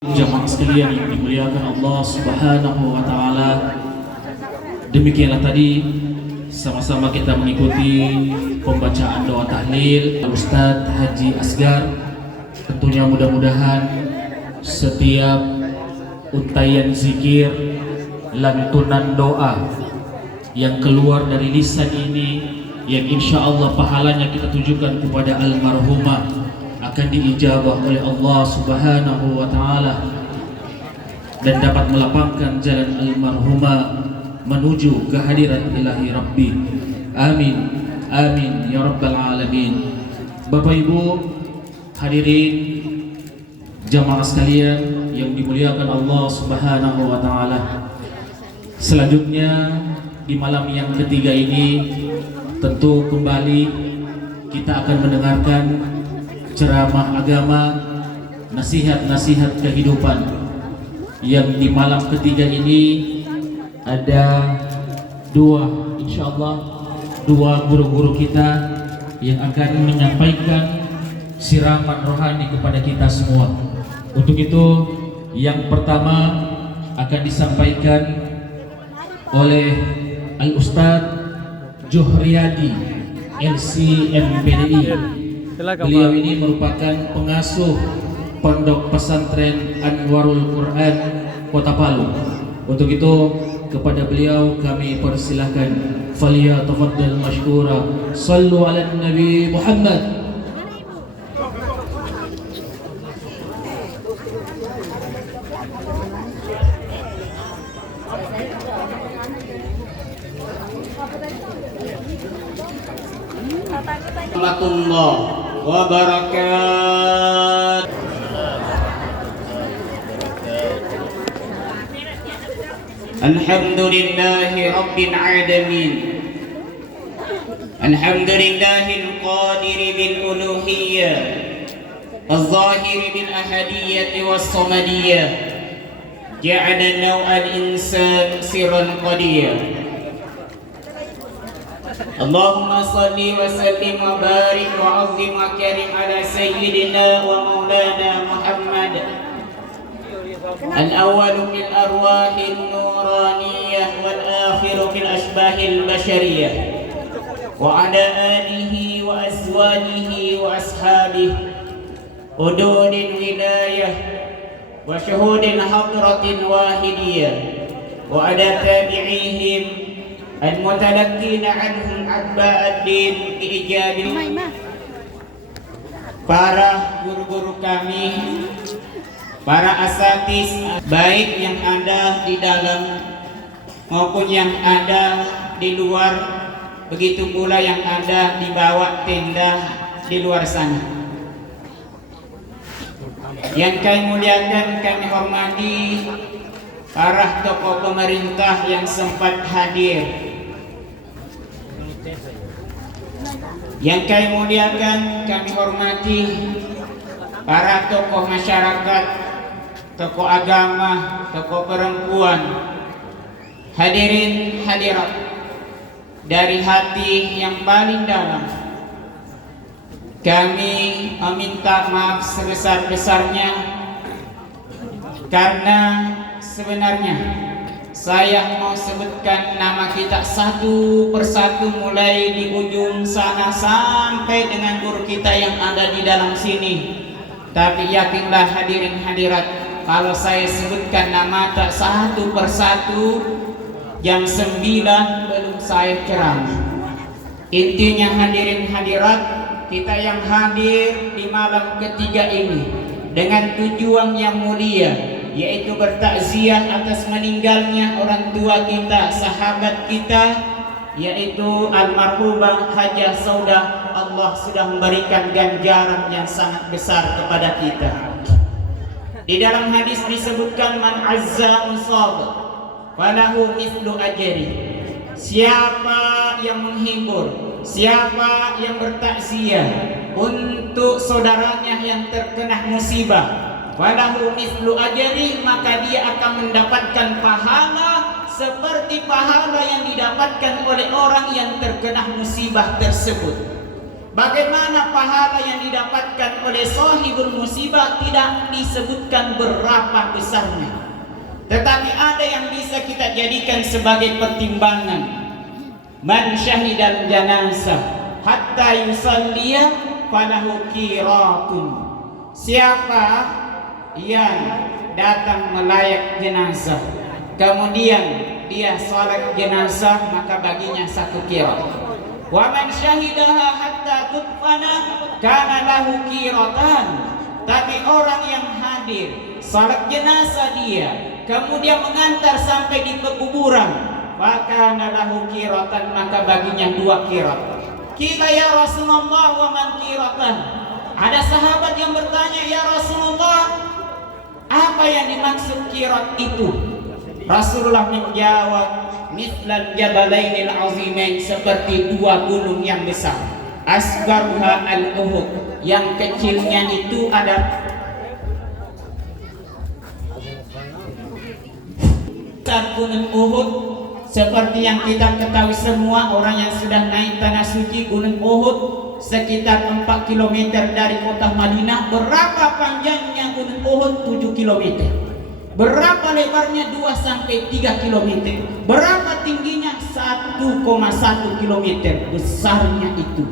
Jamaah sekalian yang dimuliakan Allah Subhanahu wa taala. Demikianlah tadi sama-sama kita mengikuti pembacaan doa tahlil Ustadz Haji Asgar. Tentunya mudah-mudahan setiap untayan zikir, lantunan doa yang keluar dari lisan ini, yang insya Allah pahalanya kita tujukan kepada almarhumah, akan diijabah oleh Allah Subhanahu wa taala dan dapat melapangkan jalan almarhumah menuju kehadiran ilahi Rabbi. Amin amin ya rabbal alamin. Bapak Ibu hadirin jamaah sekalian yang dimuliakan Allah Subhanahu wa taala. Selanjutnya di malam yang ketiga ini tentu kembali kita akan mendengarkan ceramah agama, nasihat-nasihat kehidupan. Yang di malam ketiga ini ada insyaallah dua guru-guru kita yang akan menyampaikan siraman rohani kepada kita semua. Untuk itu yang pertama akan disampaikan oleh Al-Ustadz Juhriyadi LCMPDI. Beliau ini merupakan pengasuh Pondok Pesantren Anwarul Quran Kota Palu. Untuk itu kepada beliau kami persilahkan, falyatafaddal mashkura. Sallu ala Nabi Muhammad. Warahmatullahi wabarakatuh. Alhamdulillahi rabbil alamin. Alhamdulillahil qadiri bil uluhiyyah, az-zahiri bil ahadiyyah was-samadiyyah. Ja'ala naw'al insan sirran qadiyah. Allahumma salli wa sallim wa barik wa azim wa karim ala sayyidina wa maulana Muhammad al-awwalu fil arwahil nuraniyah wal akhiru fil ashbahil bashariyah wa ala alihi wa azwajihi wa ashabihi hududil wilayah wa syuhudil hadratin wahidiyah wa ala tabi'ihim al-mutalaqqina anhum atba'ad-din biijabi. Para guru-guru kami, para asatis, baik yang ada di dalam maupun yang ada di luar, begitu pula yang ada di bawah tenda di luar sana. Yang kami muliakan, kami hormati para tokoh pemerintah yang sempat hadir. Yang kami muliakan, kami hormati para tokoh masyarakat, tokoh agama, tokoh perempuan, hadirin hadirat. Dari hati yang paling dalam kami meminta maaf sebesar-besarnya, karena sebenarnya saya mau sebutkan nama kita satu persatu, mulai di ujung sana sampai dengan guru kita yang ada di dalam sini. Tapi yakinlah hadirin hadirat, kalau saya sebutkan nama tak satu persatu, jam 9 belum saya ceramah. Intinya hadirin hadirat, kita yang hadir di malam ketiga ini dengan tujuan yang mulia, yaitu bertakziah atas meninggalnya orang tua kita, sahabat kita, yaitu almarhumah Hajah Saudah. Allah sudah memberikan ganjaran yang sangat besar kepada kita. Di dalam hadis disebutkan, man azza musab falahu mithlu ajri. Siapa yang menghibur, siapa yang bertakziah untuk saudaranya yang terkena musibah, walahu mithlu ajri, maka dia akan mendapatkan pahala seperti pahala yang didapatkan oleh orang yang terkena musibah tersebut. Bagaimana pahala yang didapatkan oleh sahibul musibah tidak disebutkan berapa besarnya, tetapi ada yang bisa kita jadikan sebagai pertimbangan. Man syahidal janazah hatta yusalliya falahu qiratun. Siapa yang datang melayat jenazah kemudian dia salat jenazah, maka baginya 1 qirat. Wa man syahidaha hatta tudfana kana lahu qiratan. Tapi orang yang hadir salat jenazah dia kemudian mengantar sampai di pekuburan, maka lahu qiratan, maka baginya 2 qirat. Qila ya Rasulullah wa man qiratan. Ada sahabat yang bertanya, ya Rasulullah, apa yang dimaksud qirat itu? Rasulullah menjawab, mislal jabalainil azimain, seperti 2 gunung yang besar. Asbaruha al-Uhud, yang kecilnya itu ada Gunung Uhud. Seperti yang kita ketahui semua, orang yang sudah naik tanah suci, Gunung Uhud sekitar 4 km dari kota Madinah. Berapa panjangnya Gunung Uhud? 7 km. Berapa lebarnya? 2 sampai 3 km. Berapa tingginya? 1,1 km. Besarnya itu.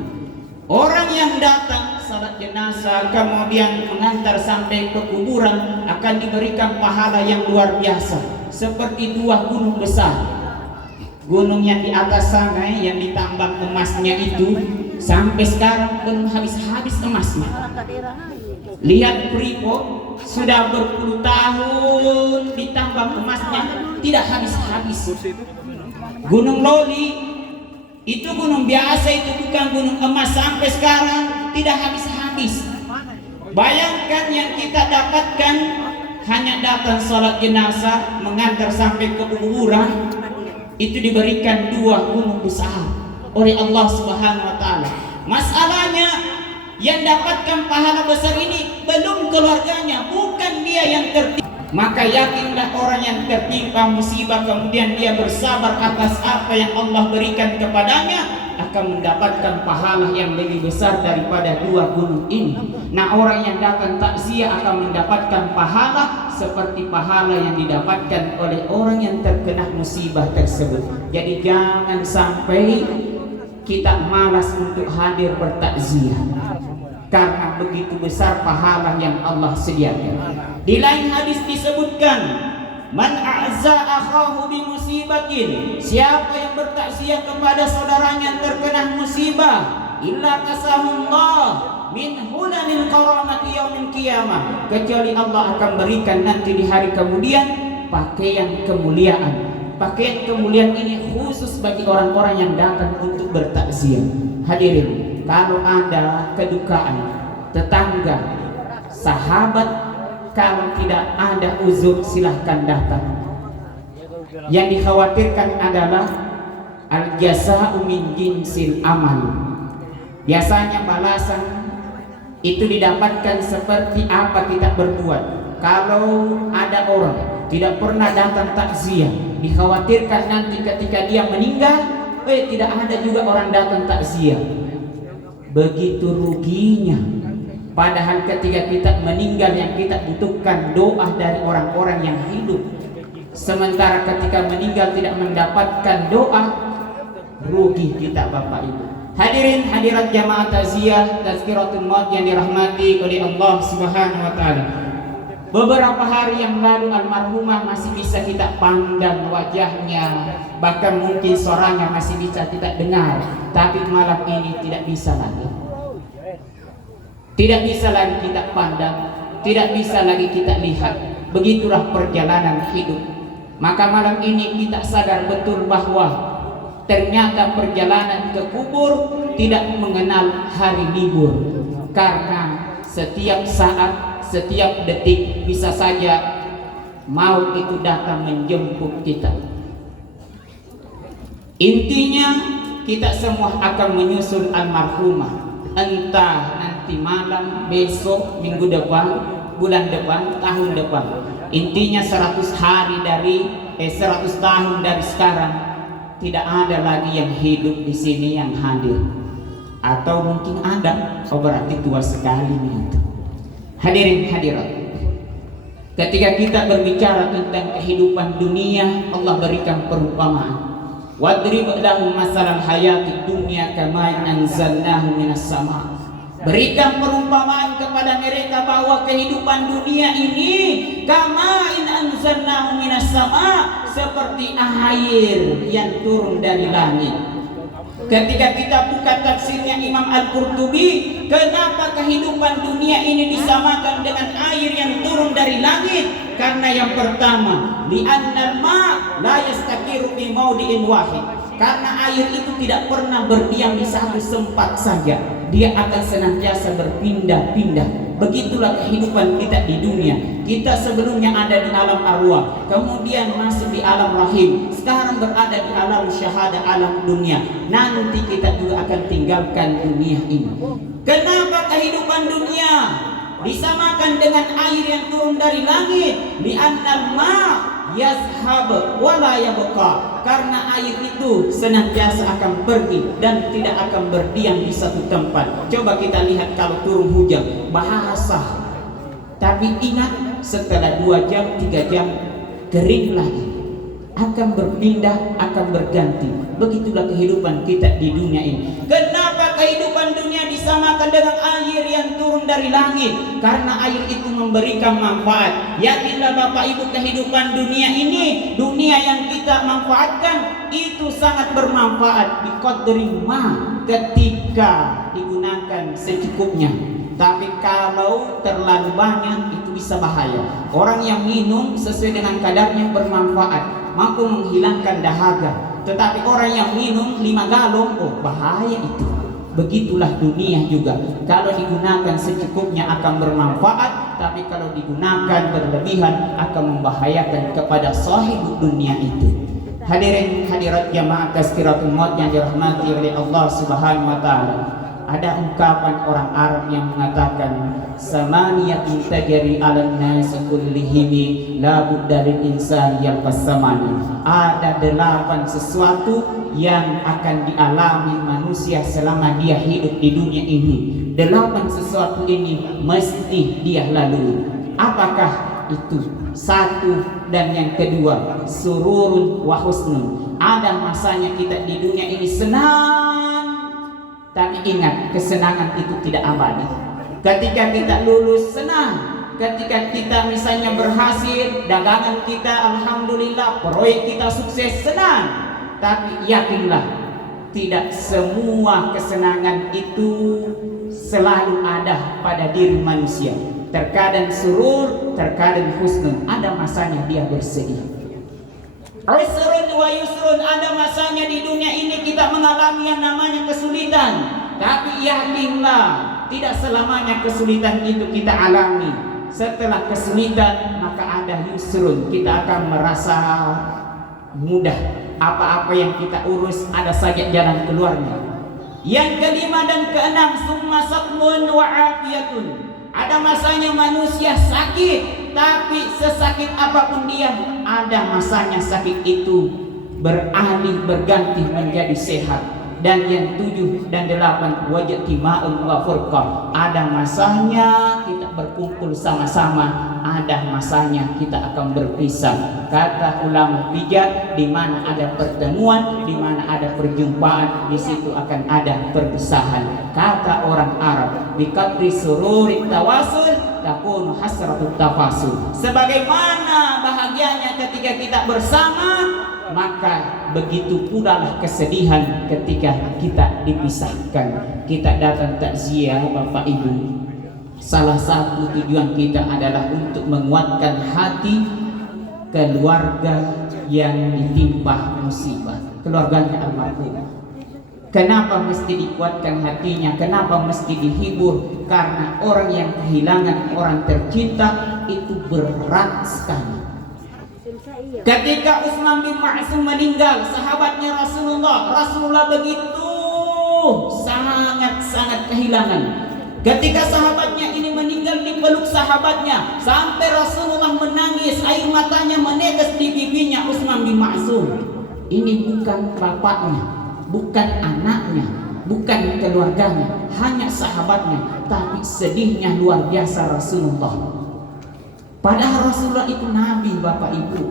Orang yang datang salat jenazah kemudian mengantar sampai ke kuburan akan diberikan pahala yang luar biasa, seperti 2 gunung besar. Gunung yang di atas sana yang ditambang emasnya itu sampai sekarang belum habis-habis emasnya. Lihat Freeport, sudah berpuluh tahun ditambang emasnya, tidak habis-habis. Gunung Loli itu gunung biasa, itu bukan gunung emas, sampai sekarang tidak habis-habis. Bayangkan yang kita dapatkan hanya datang salat jenazah mengantar sampai ke kuburan, itu diberikan 2 gunung besar oleh Allah Subhanahu wa taala. Masalahnya yang dapatkan pahala besar ini belum keluarganya, bukan dia yang tertimpa. Maka yakinlah orang yang tertimpa musibah kemudian dia bersabar atas apa yang Allah berikan kepadanya akan mendapatkan pahala yang lebih besar daripada 2 gunung ini. Nah, orang yang datang takziah akan mendapatkan pahala seperti pahala yang didapatkan oleh orang yang terkena musibah tersebut. Jadi jangan sampai kita malas untuk hadir bertakziah, karena begitu besar pahala yang Allah sediakan. Di lain hadis disebutkan, man a'za akhahu bi musibatin, siapa yang bertakziah kepada saudaranya yang terkena musibah, illa kasahullah min hulanil karamati yaumil qiyamah, kecuali Allah akan berikan nanti di hari kemudian pakaian kemuliaan. Pakaian kemuliaan ini khusus bagi orang-orang yang datang untuk bertakziah. Hadirin, kalau ada kedukaan tetangga, sahabat, kalau tidak ada uzur silahkan datang. Yang dikhawatirkan adalah al-jaza'u min jinsil amal. Biasanya balasan itu didapatkan seperti apa kita berbuat. Kalau ada orang tidak pernah datang takziah, dikhawatirkan nanti ketika dia meninggal, tidak ada juga orang datang takziah. Begitu ruginya. Padahal ketika kita meninggal yang kita butuhkan doa dari orang-orang yang hidup. Sementara ketika meninggal tidak mendapatkan doa, rugi kita Bapak Ibu. Hadirin hadirat jamaah takziah Tazkiratul Maut yang dirahmati oleh Allah Subhanahu wa taala. Beberapa hari yang lalu almarhumah masih bisa kita pandang wajahnya, bahkan mungkin suaranya masih bisa kita dengar, tapi malam ini tidak bisa lagi. Tidak bisa lagi kita pandang, tidak bisa lagi kita lihat. Begitulah perjalanan hidup. Maka malam ini kita sadar betul bahwa ternyata perjalanan ke kubur tidak mengenal hari libur. Karena setiap saat, setiap detik bisa saja maut itu datang menjemput kita. Intinya kita semua akan menyusul almarhumah. Entah nanti malam, besok, minggu depan, bulan depan, tahun depan. Intinya 100 hari dari 100 tahun dari sekarang tidak ada lagi yang hidup di sini yang hadir. Atau mungkin ada, oh berarti tua sekali nih itu. Hadirin hadirat, ketika kita berbicara tentang kehidupan dunia, Allah berikan perumpamaan. Wadrib lahum masalan hayatid dunya kama anzalnahu minas sama. Berikan perumpamaan kepada mereka bahwa kehidupan dunia ini kama anzalnahu minas sama, seperti air yang turun dari langit. Ketika kita buka tafsirnya Imam Al-Qurtubi, kenapa kehidupan dunia ini disamakan dengan air yang turun dari langit? Karena yang pertama, li'annal ma' la yastaqiru bi mawdi'in wahid. Karena air itu tidak pernah berdiam di satu tempat saja, dia akan senantiasa berpindah-pindah. Begitulah kehidupan kita di dunia. Kita sebelumnya ada di alam arwah, kemudian masuk di alam rahim, sekarang berada di alam syahadah, alam dunia. Nanti kita juga akan tinggalkan dunia ini. Kenapa kehidupan dunia disamakan dengan air yang turun dari langit? Li'annal ma' yazhab wa la yabqa. Karena air itu senantiasa akan pergi dan tidak akan berdiam di satu tempat. Coba kita lihat kalau turun hujan, basah. Tapi ingat, setelah 2 jam, 3 jam kering lagi. Akan berpindah, akan berganti. Begitulah kehidupan kita di dunia ini. Kenapa kehidupan dunia disamakan dengan air yang turun dari langit? Karena air itu memberikan manfaat. Yakinlah Bapak Ibu, kehidupan dunia ini, dunia yang kita manfaatkan itu sangat bermanfaat biqadri ma, ketika digunakan secukupnya. Tapi kalau terlalu banyak itu bisa bahaya. Orang yang minum sesuai dengan kadarnya bermanfaat, mampu menghilangkan dahaga. Tetapi orang yang minum 5 galon, oh bahaya itu. Begitulah dunia juga. Kalau digunakan secukupnya akan bermanfaat, tapi kalau digunakan berlebihan akan membahayakan kepada sahib dunia itu. Hadirin hadirat jamaah tazkiratul maut yang dirahmati oleh Allah Subhanahu wa taala. Ada ungkapan orang Arab yang mengatakan samaniyatun tajri 'alan nasi kullihim la budda lil insani yalqas samani. Ada 8 sesuatu yang akan dialami manusia selama dia hidup di dunia ini. 8 sesuatu ini mesti dia lalui. Apakah itu? 1 dan yang kedua, sururun wa husnun. Ada masanya kita di dunia ini senang. Tapi ingat, kesenangan itu tidak abadi. Ketika kita lulus senang, ketika kita misalnya berhasil, dagangan kita alhamdulillah, proyek kita sukses, senang. Tapi yakinlah, tidak semua kesenangan itu selalu ada pada diri manusia. Terkadang surur, terkadang husnun. Ada masanya dia bersedih. Usrun wa yusrun, ada masanya di dunia ini kita mengalami yang namanya kesulitan. Tapi yakinlah, tidak selamanya kesulitan itu kita alami. Setelah kesulitan maka ada yusrun, kita akan merasa mudah. Apa-apa yang kita urus ada saja jalan keluarnya. Yang kelima dan keenam, summa saqmun wa afiyatun. Ada masanya manusia sakit, tapi sesakit apapun dia, ada masanya sakit itu beralih berganti menjadi sehat. Dan yang 7 dan 8, wajtima'un wa furqah. Ada masanya kita berkumpul sama-sama, ada masanya kita akan berpisah. Kata ulama bijak, di mana ada pertemuan, di mana ada perjumpaan, di situ akan ada perpisahan. Kata orang Arab, biqadri sururit tawasul takunu hasratut tafasul. Sebagaimana bahagianya ketika kita bersama, maka begitu pula lah kesedihan ketika kita dipisahkan. Kita datang takziah Bapak Ibu, salah satu tujuan kita adalah untuk menguatkan hati keluarga yang ditimpa musibah, keluarganya almarhum. Kenapa mesti dikuatkan hatinya? Kenapa mesti dihibur? Karena orang yang kehilangan orang tercinta itu berat sekali. Ketika Utsman bin Ma'sum meninggal, sahabatnya Rasulullah begitu sangat kehilangan. Ketika sahabatnya ini meninggal, dipeluk sahabatnya sampai Rasulullah menangis, air matanya menetes di pipinya Utsman bin Ma'sum. Ini bukan bapaknya, bukan anaknya, bukan keluarganya, hanya sahabatnya, tapi sedihnya luar biasa Rasulullah. Padahal Rasulullah itu Nabi, Bapak Ibu,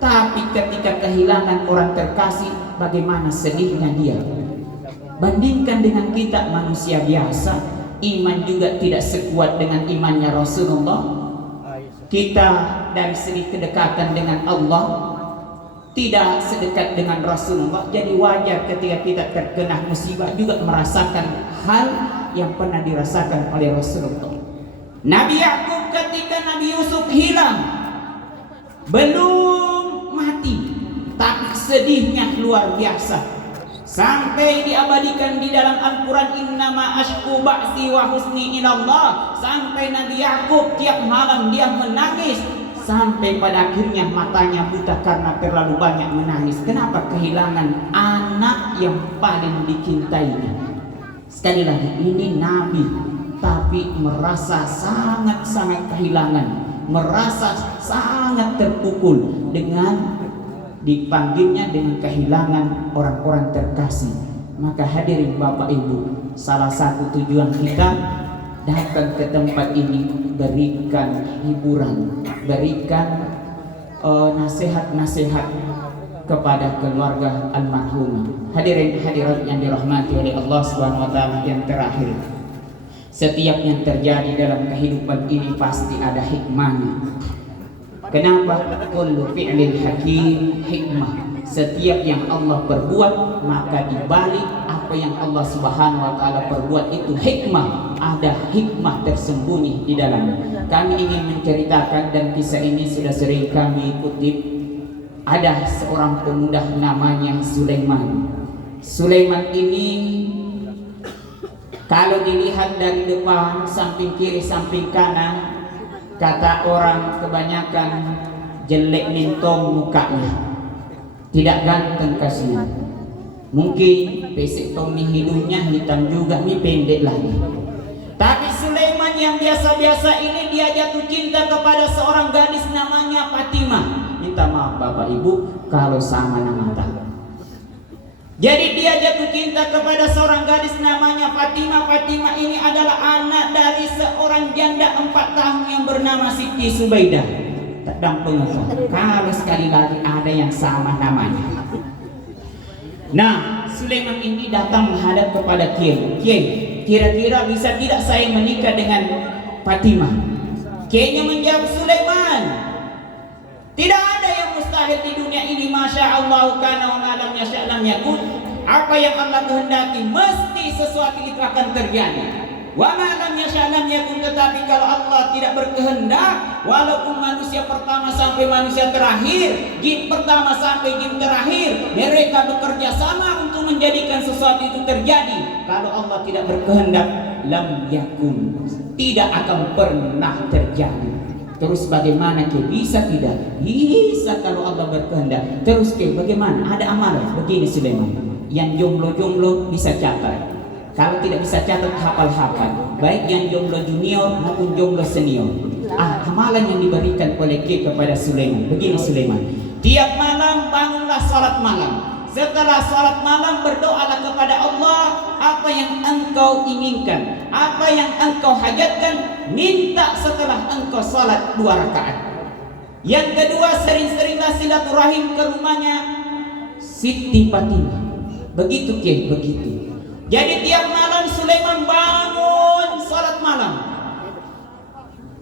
tapi ketika kehilangan orang terkasih, bagaimana sedihnya dia. Bandingkan dengan kita manusia biasa, iman juga tidak sekuat dengan imannya Rasulullah. Kita dari segi kedekatan dengan Allah tidak sedekat dengan Rasulullah. Jadi wajar ketika kita terkena musibah juga merasakan hal yang pernah dirasakan oleh Rasulullah. Nabi Yakub ketika Nabi Yusuf hilang, belum mati, tapi sedihnya luar biasa. Sampai diabadikan di dalam Al-Quran, innama ashku ba'si wa husni ilallah. Sampai Nabi Yakub tiap malam dia menangis, sampai pada akhirnya matanya buta karena terlalu banyak menangis. Kenapa? Kehilangan anak yang paling dicintainya. Sekali lagi, ini Nabi, tapi merasa sangat-sangat kehilangan, merasa sangat terpukul dengan dipanggilnya dengan kehilangan orang-orang terkasih. Maka hadirin Bapak Ibu, salah satu tujuan kita datang ke tempat ini berikan hiburan, berikan nasihat-nasihat kepada keluarga almarhum. Hadirin hadirat yang dirahmati oleh Allah Subhanahu wa taala, yang terakhir, setiap yang terjadi dalam kehidupan ini pasti ada hikmahnya. Kenapa? Kullu fi'lil hakim hikmah. Setiap yang Allah perbuat, maka di balik apa yang Allah Subhanahu wa taala perbuat itu hikmah. Ada hikmah tersembunyi di dalamnya. Kami ingin menceritakan, dan kisah ini sudah sering kami kutip. Ada seorang pemuda namanya Sulaiman. Sulaiman ini kalau dilihat dari depan, samping kiri, samping kanan, kata orang kebanyakan jelek nintong mukanya, tidak ganteng kasihan. Mungkin pesek Tommy hidungnya hitam juga, mi pendek lagi. Tapi Sulaiman yang biasa-biasa ini, dia jatuh cinta kepada seorang gadis namanya Fatimah. Minta maaf Bapak Ibu kalau sama nama tak. Jadi dia jatuh cinta kepada seorang gadis namanya Fatimah. Fatimah ini adalah anak dari seorang janda 4 tahun yang bernama Siti Subaidah. Tak pengetahuan. Kalau sekali lagi ada yang sama namanya. Nah, Sulaiman ini datang menghadap kepada Kiai. Kiai, kira-kira bisa tidak saya menikah dengan Fatimah? Kiainya menjawab, Sulaiman, tidak ada yang mustahil di dunia ini. Masya Allah kana wa ma lam yasha' lam yakun. Apa yang Allah kehendaki mesti sesuatu itu akan terjadi. Wa ma lam yasha' lam yakun. Tetapi kalau Allah tidak berkehendak, walaupun manusia pertama sampai manusia terakhir, jin pertama sampai jin terakhir, mereka bekerja sama untuk menjadikan sesuatu itu terjadi. Kalau Allah tidak berkehendak, lam yakun, tidak akan pernah terjadi. Terus bagaimana ke? Bisa tidak? Bisa kalau Allah berkehendak. Terus ke bagaimana? Ada amalan. Begini Sulaiman, yang jomblo-jomblo bisa catat. Kalau tidak bisa catat, hafal-hafal. Baik yang jomblo junior maupun jomblo senior. Amalan yang diberikan oleh Ki kepada Sulaiman. Begini Sulaiman, tiap malam bangunlah salat malam. Setelah salat malam berdoalah kepada Allah, apa yang engkau inginkan, apa yang engkau hajatkan, minta setelah engkau salat 2 rakaat. Yang kedua, sering-seringlah silaturahim ke rumahnya Siti Fatimah. Begitu Kiai, begitu. Jadi tiap malam Sulaiman bangun salat malam.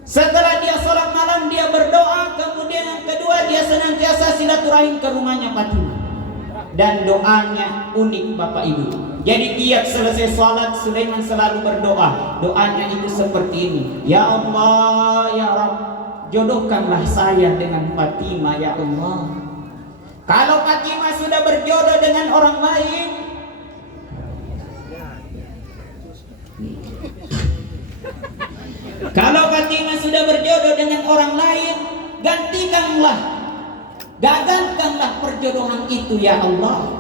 Setelah dia salat malam, dia berdoa. Kemudian yang kedua, dia senantiasa silaturahim ke rumahnya Fatimah. Dan doanya unik Bapak Ibu. Jadi tiap selesai salat, Sulaiman selalu berdoa. Doanya itu seperti ini, ya Allah, ya Rabb, jodohkanlah saya dengan Fatimah ya Allah. Kalau Fatimah sudah berjodoh dengan orang lain, kalau Fatimah sudah berjodoh dengan orang lain, gagalkanlah perjodohan itu ya Allah.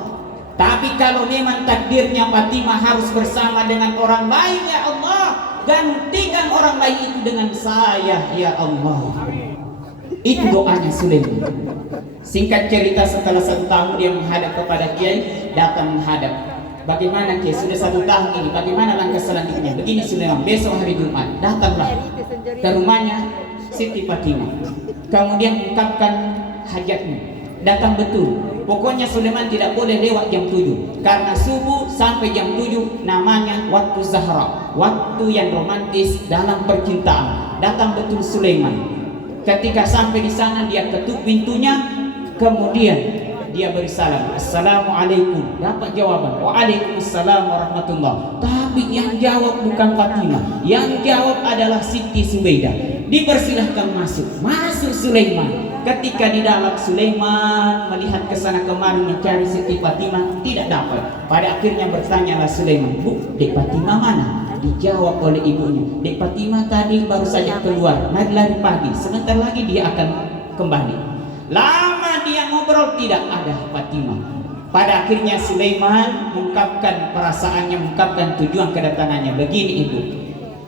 Tapi kalau memang takdirnya Fatimah harus bersama dengan orang lain ya Allah, gantikan orang lain itu dengan saya ya Allah. Itu doanya Sulaiman. Singkat cerita, setelah 1 tahun dia menghadap kepada Kiai, datang menghadap. Bagaimana Kiai, sudah 1 tahun ini, bagaimana langkah selanjutnya? Begini Sulaiman, besok hari Jumat datanglah ke rumahnya Siti Fatimah, kemudian ungkapkan hajatmu. Datang betul. Pokoknya Sulaiman tidak boleh lewat jam 7, karena subuh sampai jam 7 namanya waktu Zahra, waktu yang romantis dalam percintaan. Datang betul Sulaiman. Ketika sampai di sana dia ketuk pintunya, kemudian dia beri salam, Assalamualaikum. Dapat jawaban, Waalaikumsalam warahmatullah. Tapi yang jawab bukan Fatimah, yang jawab adalah Siti Subaidah. Dipersilahkan masuk. Masuk Sulaiman. Ketika di dalam, Sulaiman melihat ke sana kemari mencari Siti Fatimah, tidak dapat. Pada akhirnya bertanyalah Sulaiman, Bu, Dek Fatimah mana? Dijawab oleh ibunya, Dek Fatimah tadi baru saja keluar, lari-lari pagi, sebentar lagi dia akan kembali. Lama dia ngobrol, tidak ada Fatimah. Pada akhirnya Sulaiman mengungkapkan perasaannya, mengungkapkan tujuan kedatangannya. Begini Ibu,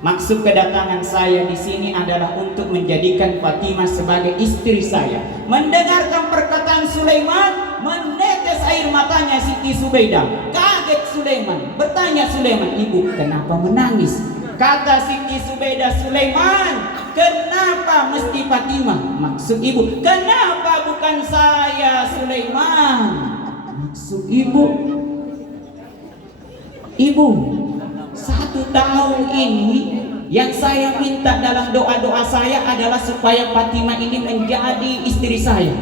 maksud kedatangan saya di sini adalah untuk menjadikan Fatimah sebagai istri saya. Mendengarkan perkataan Sulaiman, menetes air matanya Siti Subaidah. Kaget Sulaiman, bertanya Sulaiman, Ibu kenapa menangis? Kata Siti Subaidah, Sulaiman, kenapa mesti Fatimah? Maksud ibu, kenapa bukan saya Sulaiman? Maksud ibu, 1 tahun ini yang saya minta dalam doa-doa saya adalah supaya Fatimah ini menjadi istri saya.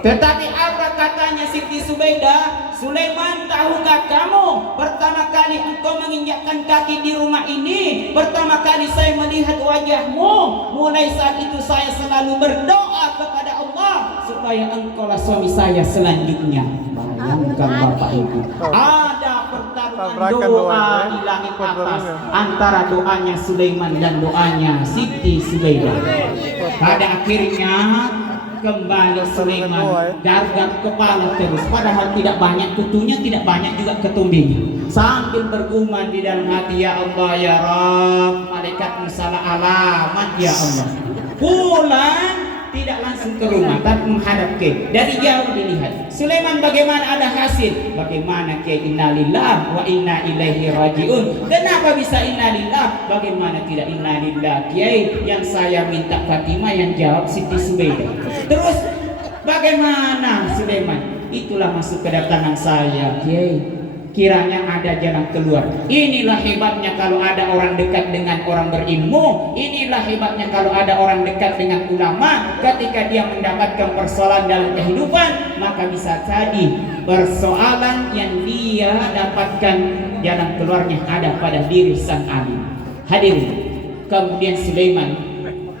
Tetapi apa katanya Siti Subaidah? Sulaiman, tahu gak kamu, pertama kali engkau menginjakkan kaki di rumah ini, pertama kali saya melihat wajahmu, mulai saat itu saya selalu berdoa kepada Allah supaya engkaulah suami saya selanjutnya. Bayangkan Bapak Ibu, ada pertarungan doa di langit atas antara doanya Sulaiman dan doanya Siti Subaidah. Pada akhirnya kembali Sulaiman gargak kepala terus, padahal tidak banyak kutunya, tidak banyak juga ketumbinya, sambil bergumam di dalam hati, ya Allah ya Rabb, malaikatmu salah alamat ya Allah. Pulang tidak langsung ke rumah, tapi menghadap ke dari jauh dilihat. Sulaiman, bagaimana ada hasil? Bagaimana ke innalillah wa inna ilaihi rajiun? Kenapa bisa innalillah? Bagaimana tidak innalillah? Kiai, yang saya minta Fatimah, yang jawab Siti Subaidah. Terus bagaimana Sulaiman? Itulah maksud kedatangan saya, Kiai. Kiranya ada jalan keluar. Inilah hebatnya kalau ada orang dekat dengan orang berilmu. Inilah hebatnya kalau ada orang dekat dengan ulama. Ketika dia mendapatkan persoalan dalam kehidupan, maka bisa jadi persoalan yang dia dapatkan jalan keluarnya ada pada diri sang alim. Hadirin, kemudian Sulaiman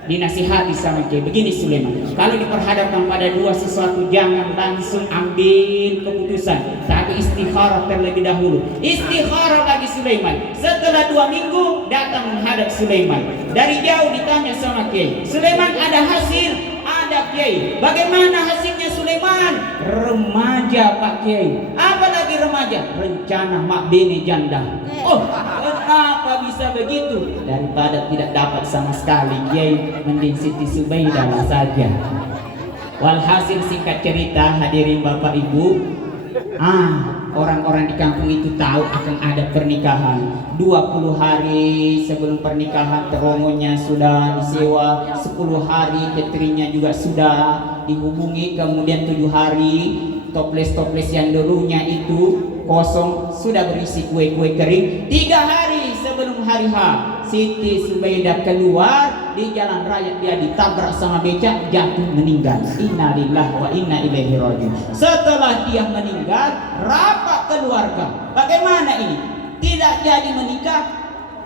dinasihati sama Kiai. Begini Sulaiman, kalau diperhadapkan pada dua sesuatu jangan langsung ambil keputusan, tapi istikharah terlebih dahulu. Istikharah lagi Sulaiman. Setelah 2 minggu datang menghadap Sulaiman. Dari jauh ditanya sama Kiai, Sulaiman ada hasil? Ada Kiai. Bagaimana hasilnya Sulaiman? Remaja Pak Kiai. Apa lagi remaja? Rencana mak bini janda. Oh, kenapa bisa begitu? Daripada tidak dapat sama sekali Kiai, mending Siti Subaidah saja. Walhasil singkat cerita, hadirin Bapak Ibu, orang-orang di kampung itu tahu akan ada pernikahan. 20 hari sebelum pernikahan terongonya sudah disewa, 10 hari cateringnya juga sudah dihubungi, kemudian 7 hari toples-toples yang dulunya itu kosong sudah berisi kue-kue kering. 3 hari sebelum hari H, Siti Subaidah keluar di jalan raya, dia ditabrak sama becak, jatuh meninggal. Innalillahi wa inna ilaihi rajiun. Setelah dia meninggal, rapat keluarga. Bagaimana ini? Tidak jadi menikah,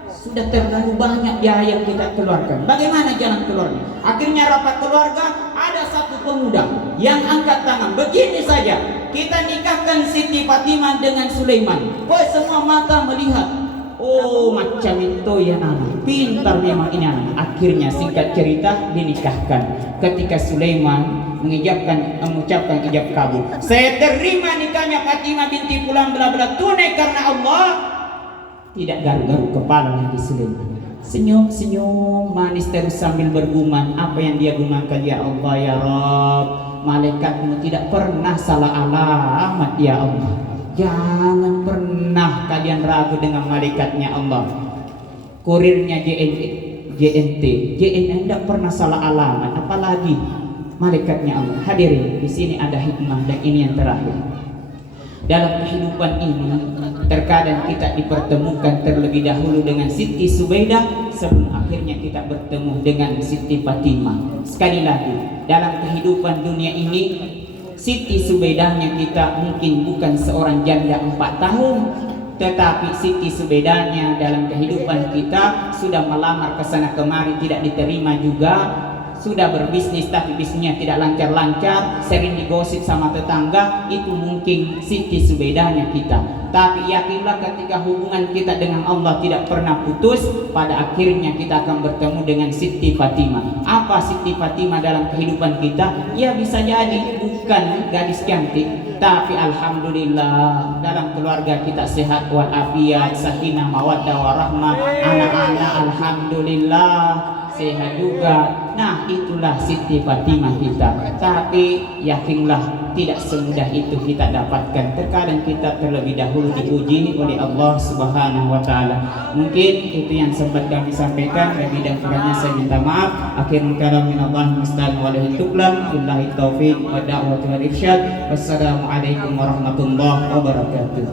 sudah terlalu banyak biaya yang kita keluarkan. Bagaimana jalan keluarnya? Akhirnya rapat keluarga, ada satu pemuda yang angkat tangan. Begini saja, kita nikahkan Siti Fatimah dengan Sulaiman. Oh, semua mata melihat. Oh, macam itu ya nama. Pintar memang ini anak. Akhirnya singkat cerita dinikahkan. Ketika Sulaiman mengucapkan ijab kabul, saya terima nikahnya Fatimah binti Fulan bla bla tunai karena Allah. Tidak garuk-garuk kepala lagi Sulaiman. Senyum-senyum manis terus sambil bergumam. Apa yang dia gumamkan? Ya Allah ya Rabb, malaikatmu tidak pernah salah alamat ya Allah. Jangan pernah kalian ragu dengan malaikatnya Allah. Kurirnya JNT tidak pernah salah alamat, apalagi malaikatnya Allah. Hadirin, di sini ada hikmah dan ini yang terakhir. Dalam kehidupan ini terkadang kita dipertemukan terlebih dahulu dengan Siti Subaidah sebelum akhirnya kita bertemu dengan Siti Fatimah. Sekali lagi, dalam kehidupan dunia ini Siti Subaidahnya kita mungkin bukan seorang janda 4 tahun, tetapi Siti Subaidahnya dalam kehidupan kita sudah melamar ke sana kemari tidak diterima juga, sudah berbisnis tapi bisnisnya tidak lancar-lancar, sering digosip sama tetangga, itu mungkin Siti Subaidahnya kita. Tapi yakinlah ketika hubungan kita dengan Allah tidak pernah putus, pada akhirnya kita akan bertemu dengan Siti Fatimah. Apa Siti Fatimah dalam kehidupan kita? Ya bisa jadi bukan gadis cantik, tapi alhamdulillah dalam keluarga kita sehat walafiat, sakinah mawaddah warahmah, anak-anak alhamdulillah sehat juga. Nah, itulah Siti Fatimah kita. Tapi yakinlah tidak semudah itu kita dapatkan. Terkadang kita terlebih dahulu diuji oleh Allah Subhanahu wa taala. Mungkin itu yang sempat kami sampaikan, lebih dan kurangnya saya minta maaf. Akhirul kalam minallah musta'an wa alaihi tuklan. Billahi taufiq wa da'watu wal irsyad. Wassalamualaikum warahmatullahi wabarakatuh.